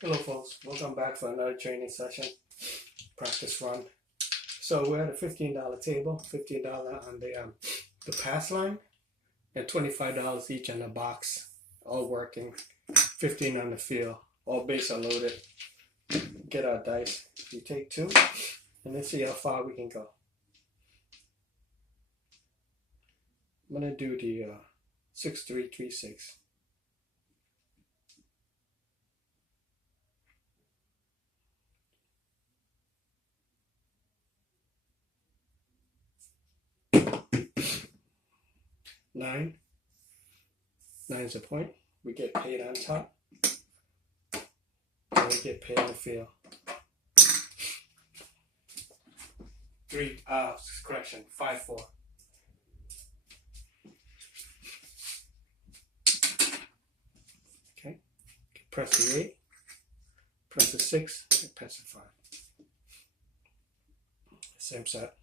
Hello folks, welcome back for another training session, practice run. So we're at a $15 table, $15 on the pass line, and $25 each on the box, all working, 15 on the field, all bases are loaded. Get our dice, we take two, and let's see how far we can go. I'm gonna do the 6336. Nine is a point. We get paid on top, and we get paid on the field. Correction, 5-4. Okay, press the 8, press the 6, and press the 5. Same set.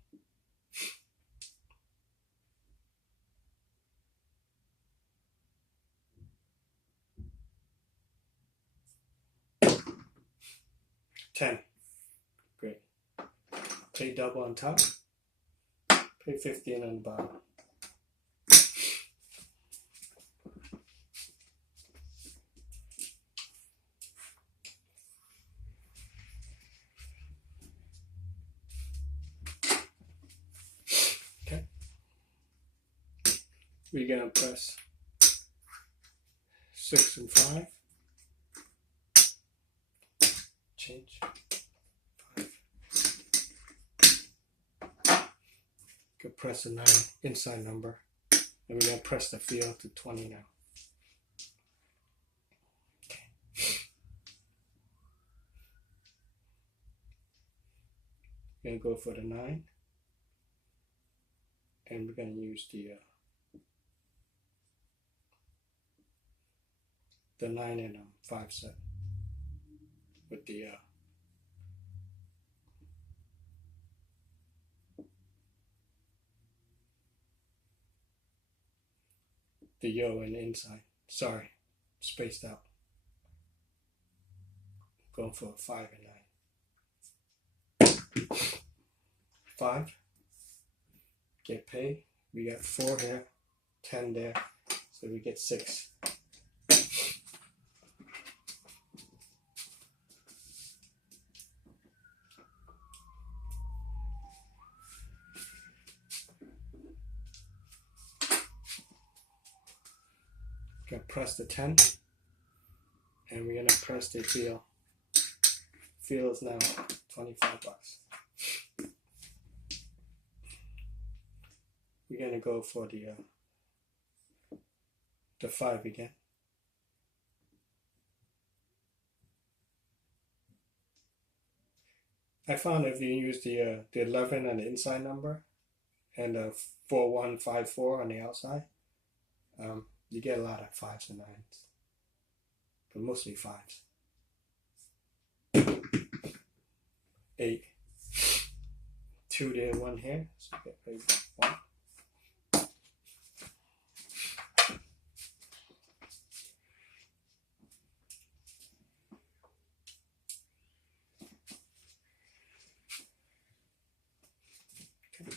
$10. Great. Pay double on top. Pay 15 on the bottom. Okay. We're gonna press 6 and 5. Change. 5. Could press the 9 inside number. And we're gonna press the field to 20 now. Okay. We're gonna go for the 9. And we're gonna use the 9 and 5 set with the yo and inside. Sorry, spaced out. Going for 5 and 9. 5. Get paid. We got 4 here, 10 there, so we get 6. Gonna press the 10, and we're gonna press the field. Field is now $25. We're gonna go for the 5 again. I found if you use the 11 on the inside number and the 4154 on the outside, you get a lot of 5s and 9s, but mostly 5s. 8. 2 there, 1 here, so you get paid 1. Okay.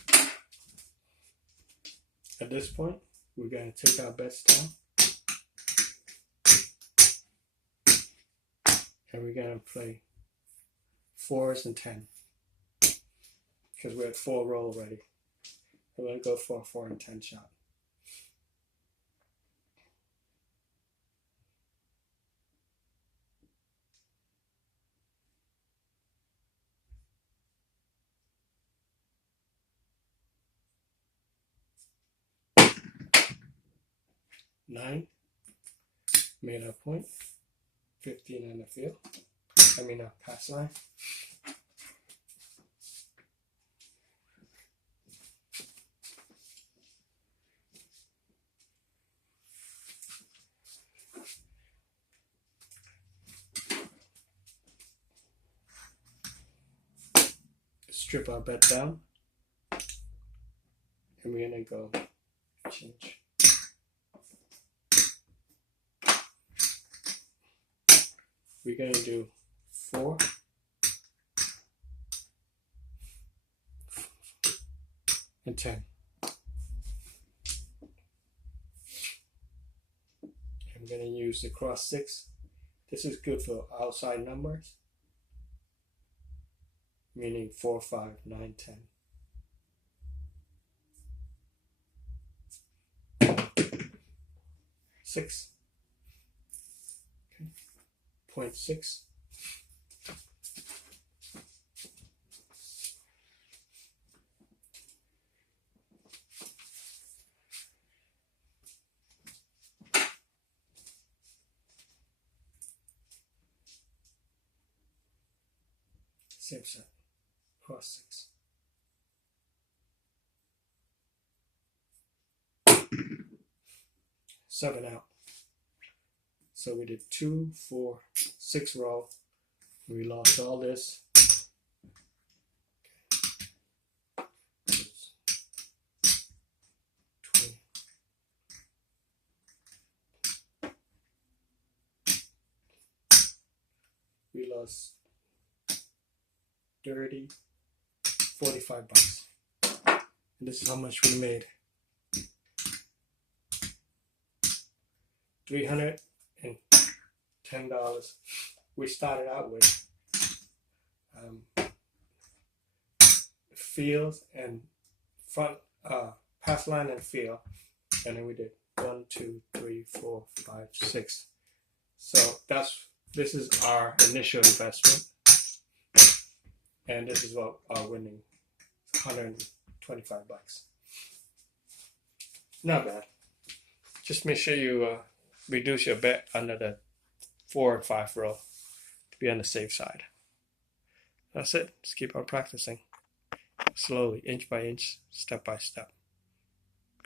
At this point, we're going to take our bets down, and we're going to play 4s and 10, because we're at 4 roll already. We're going to go for a 4 and 10 shot. Nine, made our point. 15 on the field. Pass line. Strip our bet down, and we're gonna go change. we're going to do 4 and 10. I'm going to use the cross 6. This is good for outside numbers, meaning 4, 5, 9, 10. Six. Okay. 0.6. Same side. Cross 6. 7 out. So we did 2, 4, 6 row. We lost all this. Okay. 20. We lost 30, 45 bucks. And this is how much we made. $310. We started out with fields and front pass line and field, and then we did 1, 2, 3, 4, 5, 6. So this is our initial investment, and this is what our winning, 125 bucks. Not bad. Just make sure you reduce your bet under the 4 and 5 row to be on the safe side. That's it. Just keep on practicing slowly, inch by inch, step by step.